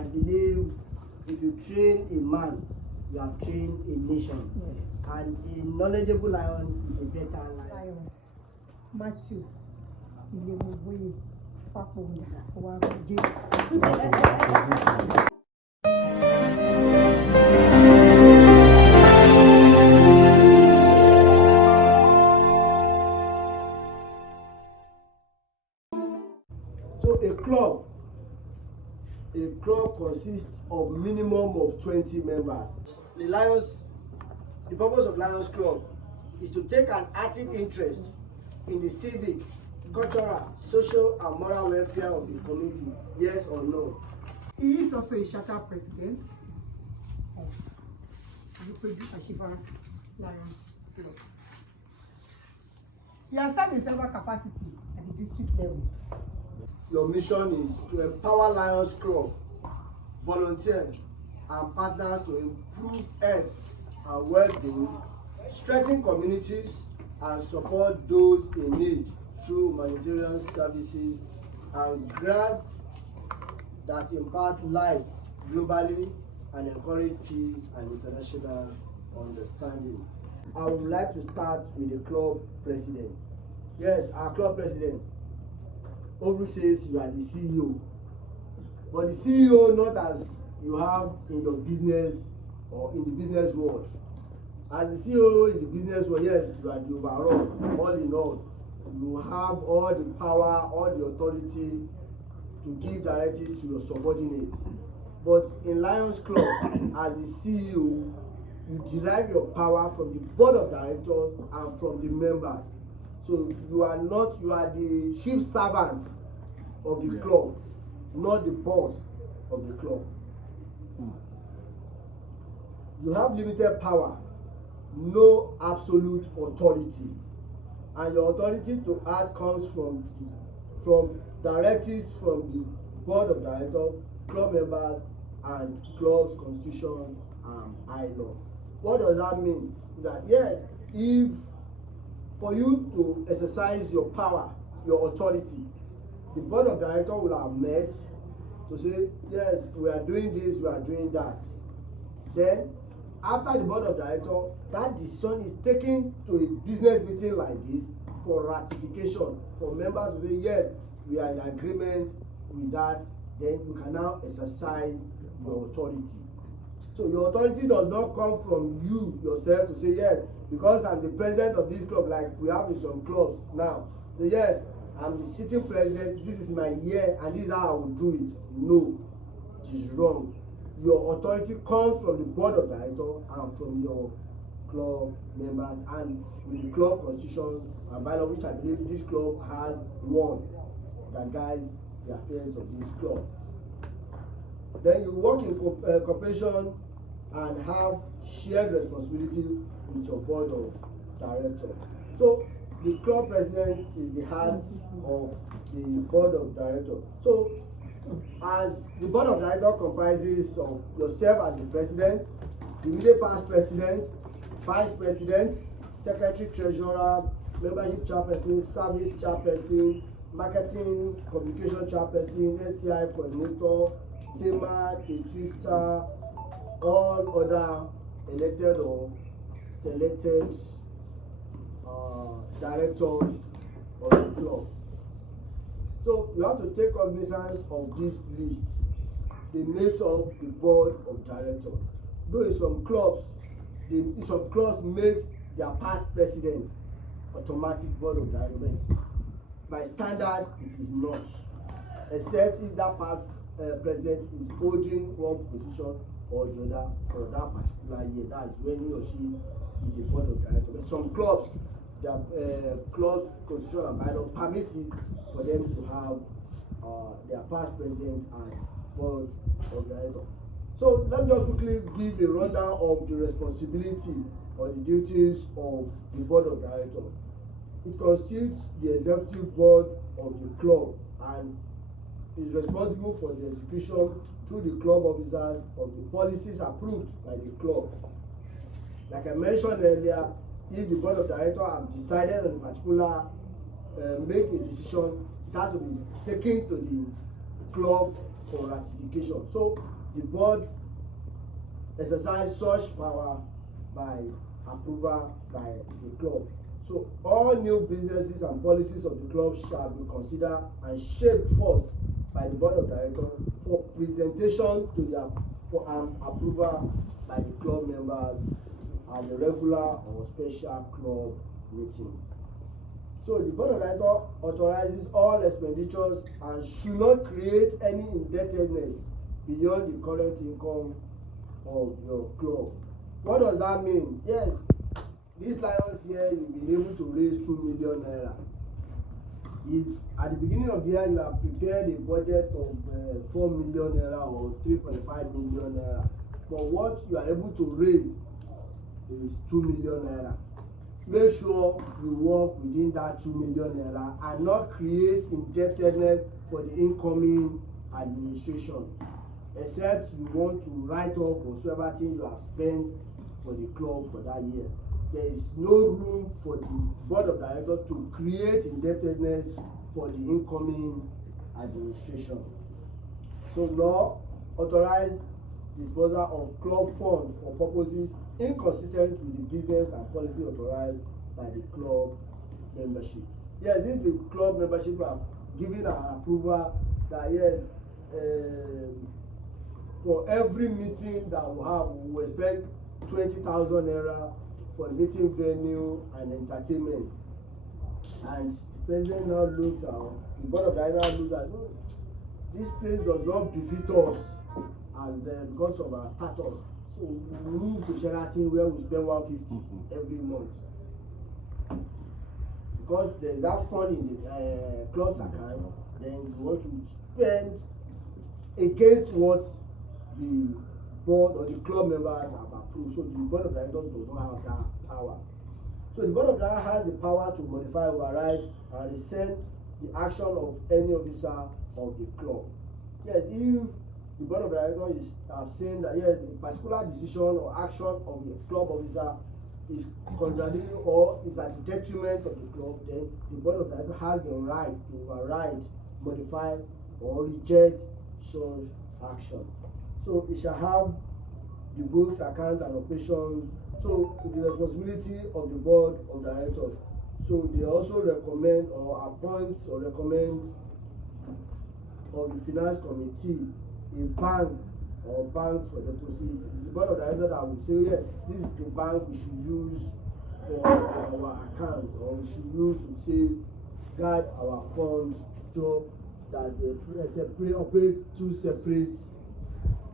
I believe if you train a man, you have trained a nation. Yes. And a knowledgeable lion is a better lion. Matthew, Ilemuboye, Papomda, So a club consists of minimum of 20 members. The purpose of Lions Club is to take an active interest in the civic, cultural, social, and moral welfare of the community. Yes or no? He is also a charter president of Ikeja Lions Club. He has served in several capacities at the district level. Your mission is to empower Lions Club, volunteers, and partners to improve health and well-being, strengthen communities, and support those in need through humanitarian services and grants that impact lives globally and encourage peace and international understanding. I would like to start with the club president. Yes, our club president. Obi says you are the CEO, but the CEO not as you have in your business or in the business world. As the CEO in the business world, yes, you are the overall, all in all. You have all the power, all the authority to give directive to your subordinates. But in Lions Club, as the CEO, you derive your power from the board of directors and from the members. So you are the chief servant of the club, not the boss of the club. You have limited power, no absolute authority, and your authority to act comes from directives from the board of directors, club members, and club's constitution and bylaw. What does that mean? That yes, if for you to exercise your power, your authority, the board of directors will have met to say, yes, we are doing this, we are doing that. Then, after the board of directors, that decision is taken to a business meeting like this for ratification, for members to say, yes, we are in agreement with that. Then you can now exercise your authority. So your authority does not come from you yourself to say, yes, because I'm the president of this club, like we have in some clubs now. So yes, I'm the sitting president, this is my year, and this is how I will do it. No, it is wrong. Your authority comes from the board of directors and from your club members and with the club constitution and bylaw, which I believe this club has one that guides the affairs of this club. Then you work in cooperation and have shared responsibility with your board of directors. So the club president is the head of the board of directors. So as the board of directors comprises of yourself as the president, the immediate past president, vice president, secretary, treasurer, membership chairperson, service chairperson, marketing communication chairperson, SCI coordinator, tema, twister, all other elected or selected directors of the club. So you have to take cognizance of this list. They make up the board of directors. Though in some clubs makes their past presidents automatic board of directors. By standard, it is not, except if that past president is holding one position or the other for that particular year. That's when he or she is a board of directors. But some clubs, their club constitution and bylaw permits it for them to have their past president as board of directors. So let me just quickly give a rundown of the responsibility or the duties of the board of directors. It constitutes the executive board of the club and is responsible for the execution through the club officers of the policies approved by the club. Like I mentioned earlier, if the board of directors have decided on a particular make a decision, it has to be taken to the club for ratification. So the board exercise such power by approval by the club. So all new businesses and policies of the club shall be considered and shaped first by the board of directors for presentation to the for approval by the club members at the regular or special club meeting. So the board of directors authorizes all expenditures and should not create any indebtedness beyond the current income of your club. What does that mean? Yes, these Lions here, you've been able to raise 2 million naira. If at the beginning of the year you have prepared a budget of 4 million naira or 3.5 million naira, but what you are able to raise is 2 million naira. Make sure you work within that 2 million naira and not create indebtedness for the incoming administration, except you want to write off whatsoever thing you have spent for the club for that year. There is no room for the board of directors to create indebtedness for the incoming administration. So law authorize disposal of club funds for purposes inconsistent with the business and policy authorized by the club membership. Yes, if the club membership have given an approval that yes, for every meeting that we have, we will expect 20,000 naira for meeting venue and entertainment. And the president now looks at, the board of directors looks at, no, this place does not befit us as because of our status. So we move to Sheraton where we spend 150 every month. Because there is that fund in the club's account, then you want to spend against what the board or the club members have approved. So the board of directors does not have that power. So the board of directors has the power to modify, override, and rescind the action of any officer of the club. Yes, if the board of directors have seen that yes, a particular decision or action of the club officer is contradictory or is at the detriment of the club, then the board of directors has the right to override, modify, or reject such action. So it shall have the books, accounts, and operations. So it's the responsibility of the board of directors. So they also recommend or appoint or recommend of the finance committee a bank or banks for deposit. It's the board of directors that will say, yeah, this is the bank we should use for our accounts, or we should use to say guide our funds so that they operate two separate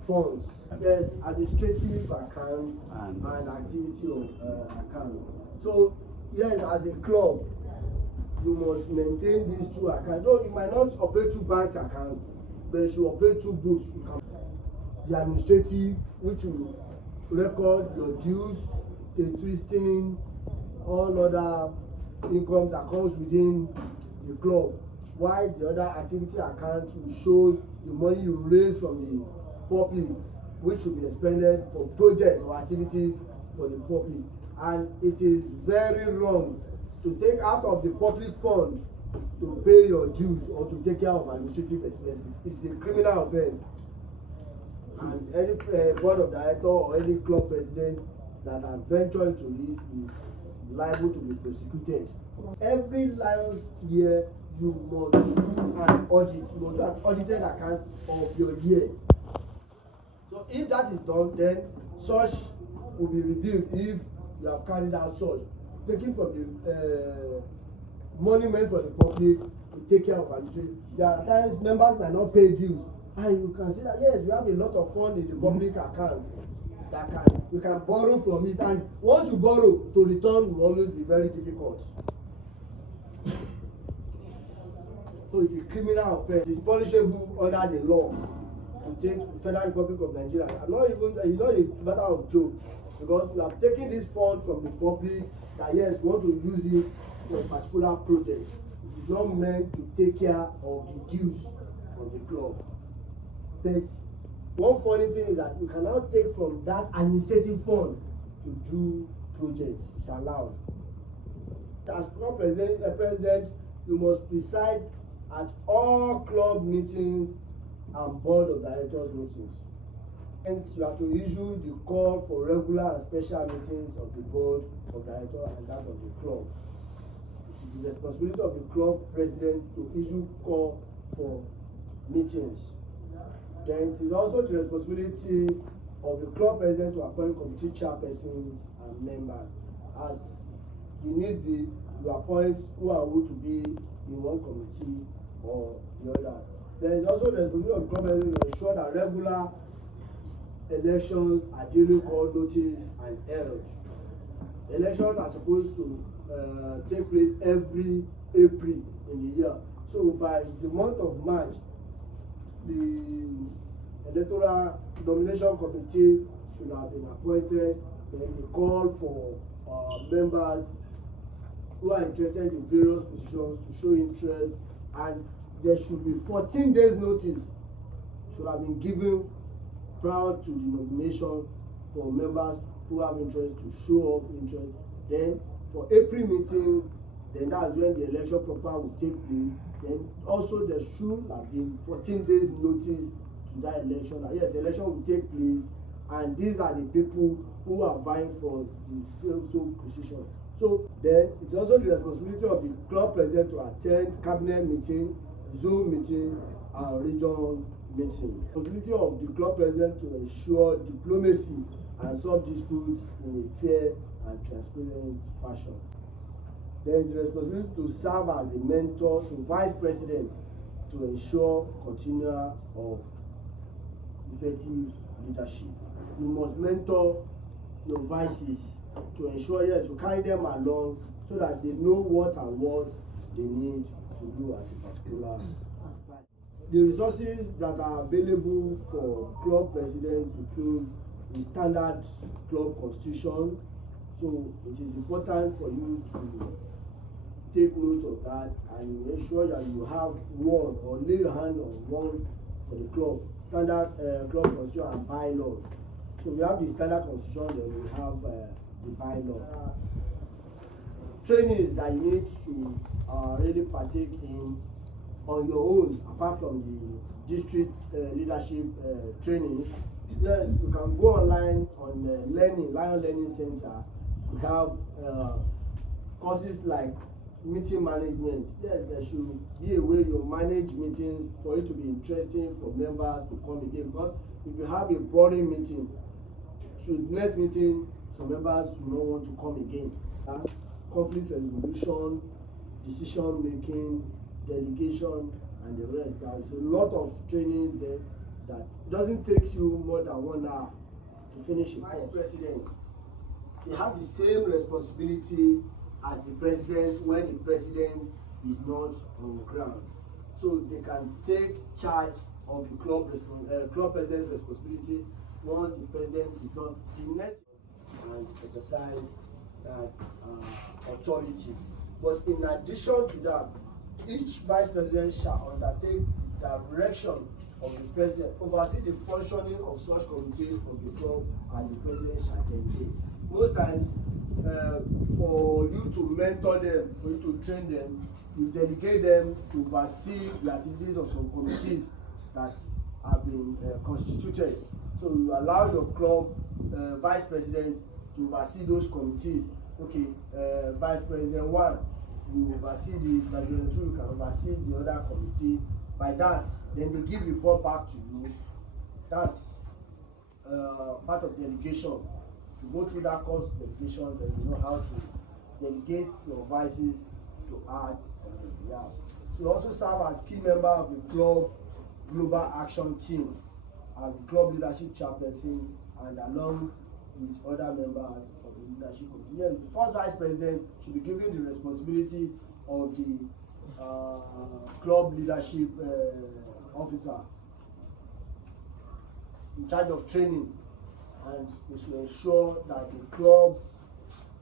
funds. Yes, administrative accounts and activity of account. So yes, as a club, you must maintain these two accounts. No, you might not operate two bank accounts, but you should operate two books. You can the administrative, which will record your dues, the twisting, all other incomes that comes within the club, while the other activity account will show the money you raise from the public, which will be expended for projects or activities for the public. And it is very wrong to take out of the public fund to pay your dues or to take care of administrative expenses. It's a criminal offense. And any board of directors or any club president that has ventured into this is liable to be prosecuted. Every Lions year, you must do an audit. You must do an audited account of your year. So if that is done, then such will be reviewed if you have carried out such. Taking from the money meant for the public to take care of administration. There are times members might not pay dues. And you can see that yes, we have a lot of funds in the public account that you can borrow from it, and once you borrow, to return will always be very difficult. So it's a criminal offense. It's punishable under the law to take the Federal Republic of Nigeria. It's not a matter of joke, because you have taken this fund from the public that yes, you want to use it for a particular project. It is not meant to take care of the dues of the club. But one funny thing is that you cannot take from that administrative fund to do projects. It's allowed. As club president, you must preside at all club meetings and board of directors meetings. And you have to issue the call for regular and special meetings of the board of directors and that of the club. It is the responsibility of the club president to issue call for meetings. Then it is also the responsibility of the club president to appoint committee chairpersons and members. As the need be, you appoint who are going to be in one committee or the other. There is also the responsibility of the club president to ensure that regular elections are duly called, notice and held. Elections are supposed to take place every April in the year. So by the month of March, the electoral nomination committee should have been appointed. Then the call for members who are interested in various positions to show interest, and there should be 14 days notice should have been given prior to the nomination for members who have interest to show up interest. Then for April meeting, then that's when the election proper will take place. Then also there should have been 14 days notice to that election. That yes, election will take place, and these are the people who are vying for the so position. So then it's also the responsibility of the club president to attend cabinet meeting, Zoom meeting, and regional meeting. The responsibility of the club president to ensure diplomacy and solve disputes in a fair and transparent fashion. There is the responsibility to serve as a mentor to vice president to ensure continual of effective leadership. You must mentor your vices to ensure yes, you carry them along so that they know what they need to do at a particular time. The resources that are available for club presidents include the standard club constitution. So it is important for you to take note of that and make sure that you have one or lay your hand on one for the club. Standard club constitution and bylaws. So we have the standard constitution, then we have the bylaw. Trainings that you need to really partake in on your own, apart from the district leadership training. Then you can go online on Lion Learning Center. We have courses like meeting management. Yes, there should be a way you manage meetings for it to be interesting for members to come again. Because if you have a boring meeting, to the next meeting, some members will not want to come again. Conflict resolution, decision making, delegation, and the rest. There is a lot of training there that doesn't take you more than 1 hour to finish a course. Vice president, they have the same responsibility as the president when the president is not on ground. So they can take charge of the club president's responsibility once the president is not. The next and exercise that authority. But in addition to that, each vice president shall undertake the direction of the president, oversee the functioning of such committees of the club as the president shall delegate. Most times, for you to mentor them, for you to train them, you delegate them to oversee the activities of some committees that have been constituted. So you allow your club vice president to oversee those committees. Okay, vice president 1, you oversee this, vice president 2, you can oversee the other committee. By that, then they give report back to you. That's part of delegation. If you go through that course of delegation, then you know how to delegate your vices to act on your behalf. So you also serve as key member of the club global action team as the club leadership chairperson and along with other members of the leadership committee. Yes, the first vice president should be given the responsibility of the club leadership officer in charge of training, and we should ensure that the club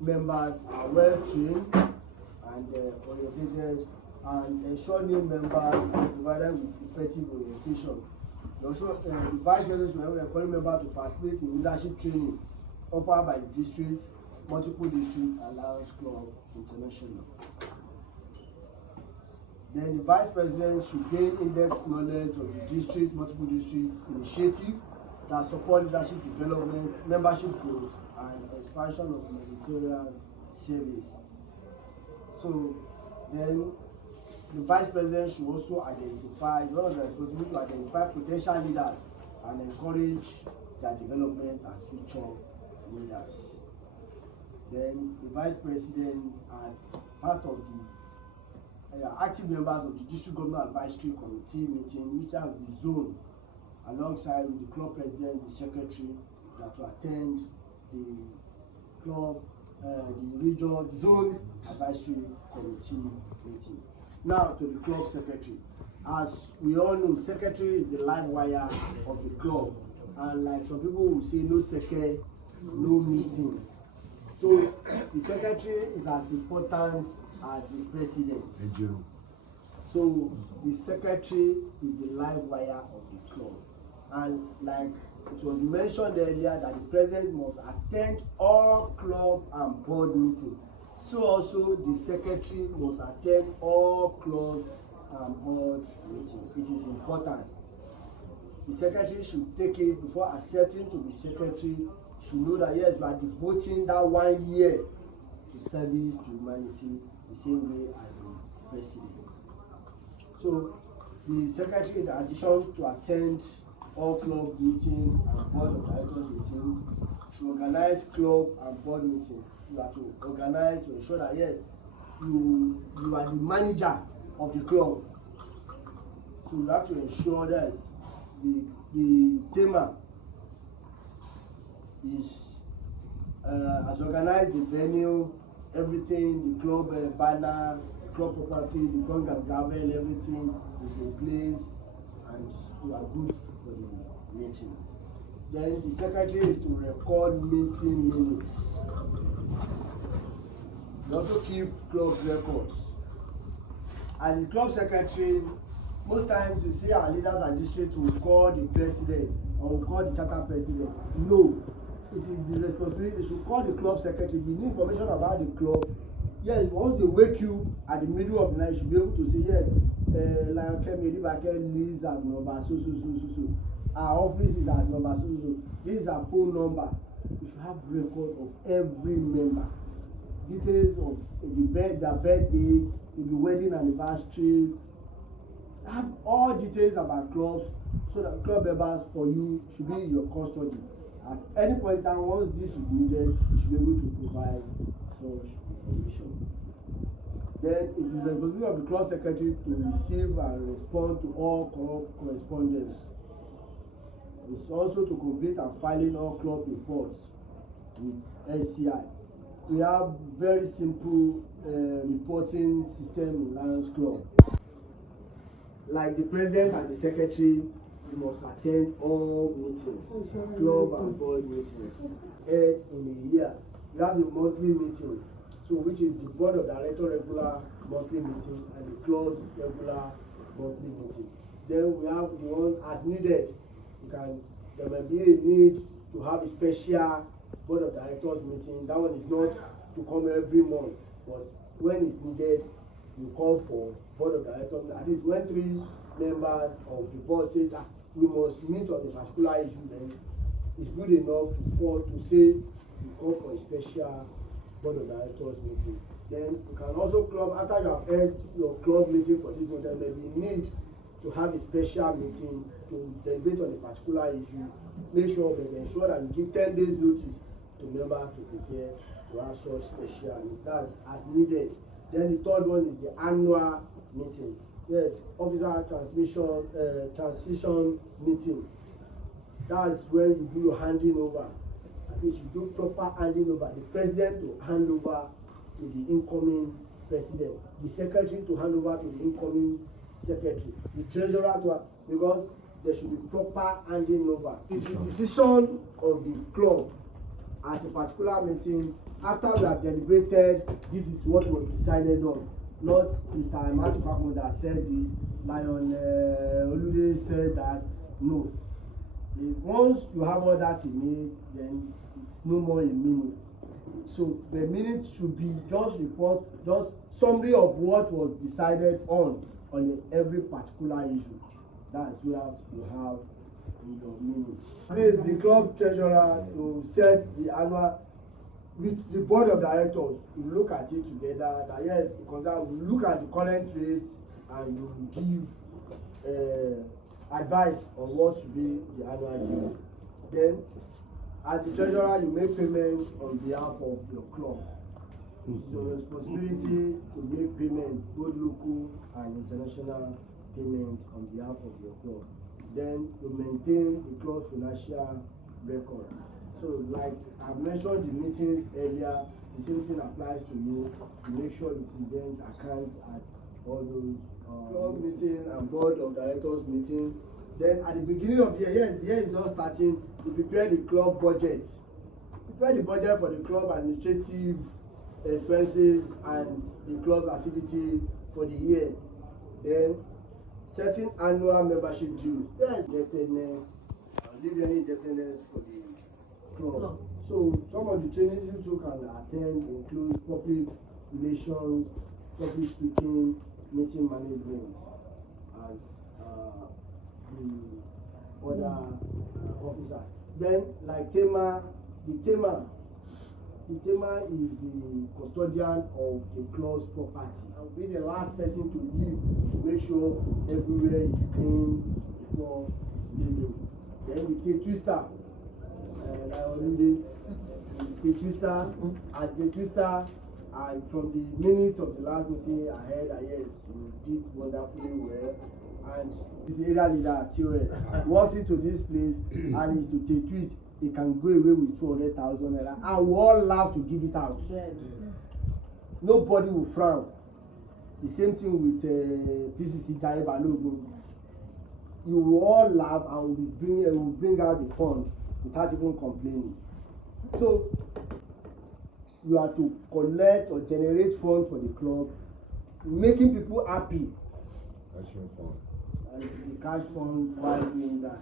members are well trained and orientated, and ensure new members are provided with effective orientation. Also, the vice president should encourage members to participate in leadership training offered by the district, multiple district, and Lions Club International. Then the vice president should gain in-depth knowledge of the district, multiple districts initiative that support leadership development, membership growth, and expansion of humanitarian service. So then the vice president should also identify, one of the responsibility to identify potential leaders and encourage their development as future leaders. Then the vice president and part of the active members of the district government advisory committee meeting, which has the zone alongside with the club president, the secretary, that to attend the club, the regional zone advisory committee meeting. Now to the club secretary. As we all know, secretary is the live wire of the club, and like some people will say, no secretary, no meeting. So the secretary is as important as the president. So the secretary is the live wire of the club, and like it was mentioned earlier that the president must attend all club and board meetings. So also the secretary must attend all club and board meetings. It is important. The secretary should take it before accepting to be secretary. Should know that yes, you are devoting that 1 year to service to humanity the same way as the president. So the secretary, in addition to attend all club meeting and board of directors meeting, should organize club and board meeting. You have to organize to ensure that yes, you are the manager of the club. So you have to ensure that the thema is has organized the venue, everything, the club banner, the club property, the gong and gavel, everything is in place, and you are good for the meeting. Then the secretary is to record meeting minutes. You also keep club records. And the club secretary, most times you see our leaders and districts will call the president or will call the charter president. No, it is the responsibility. They should call the club secretary. If you need information about the club, yes, once they wake you at the middle of the night, you should be able to say, yes, like Kemi Edibake lives at number so. Our office is at number so. This is our phone number. You should have record of every member. Details of their birthday, the wedding anniversary. Have all details about clubs so that club members for you should be in your custody. At any point in time, once this is needed, you should be able to provide such information. Then it is the responsibility of the club secretary to receive and respond to all club correspondence. It's also to complete and filing all club reports with SCI. We have very simple reporting system in Lions Club. Like the president and the secretary, you must attend all meetings, club and board meetings. And in a year, we have the monthly meeting, so which is the board of director regular monthly meeting and the club's regular monthly meeting. Then we have the one as needed. There may be a need to have a special board of directors meeting. That one is not to come every month, but when it's needed, you call for board of directors. At least when 3 members of the board says we must meet on a particular issue, then it's good enough to say you call for a special board of directors meeting. Then you can also club, after you have held your club meeting for this month, there may be need to have a special meeting to debate on a particular issue. Make sure that ensure that you give 10 days notice to members to prepare to have such special meeting. That's as needed. Then the third one is the annual meeting. Yes, officer transition meeting. That's when you do your handing over. At least you do proper handing over. The president to hand over to the incoming president. The secretary to hand over to the incoming secretary. The treasurer to, because there should be proper handing over. The decision of the club at a particular meeting, after we have deliberated, this is what was decided on. Not Mr. Imatu Fakmo that said this, Lion Olude said that. No. Once you have all that in minutes, then it's no more in minutes. So the minutes should be just report, just summary of what was decided on on every particular issue. That's what you have in your minutes. Please, the club treasurer to set the annual with the board of directors. You look at it together. That yes, because we look at the current rates and you give advice on what should be the annual dues. Then, as the treasurer, you make payments on behalf of your club. It's your responsibility to make payments, both local and international payments on behalf of your club. Then to maintain the club's financial record. So like I mentioned the meetings earlier, the same thing applies to you. To make sure you present accounts at all those club meeting and board of directors meeting. Then at the beginning of the year, yes, the year is not starting, you prepare the club budget. Prepare the budget for the club administrative expenses and the club activity for the year. Then setting annual membership dues. Yes, indebtedness, leave any indebtedness for the club. So some of the trainings you too can attend include public relations, public speaking, meeting management as the other officer. Then like the tema is the custodian of the club's property. I'll be the last person to leave to make sure everywhere is clean before leaving. Then the K-Twister, I already K-Twister, as K-Twister, from the minutes of the last meeting I heard that yes, you did wonderfully well. And this area leader TOS walks into this place and is to K-Twist. They can go away with 200,000 naira and we all laugh to give it out. Nobody will frown. The same thing with PCC Jaiye Balogun. You will all laugh and will bring out the fund without even complaining. So you have to collect or generate funds for the club, making people happy. Cash fund. And the cash fund while doing that.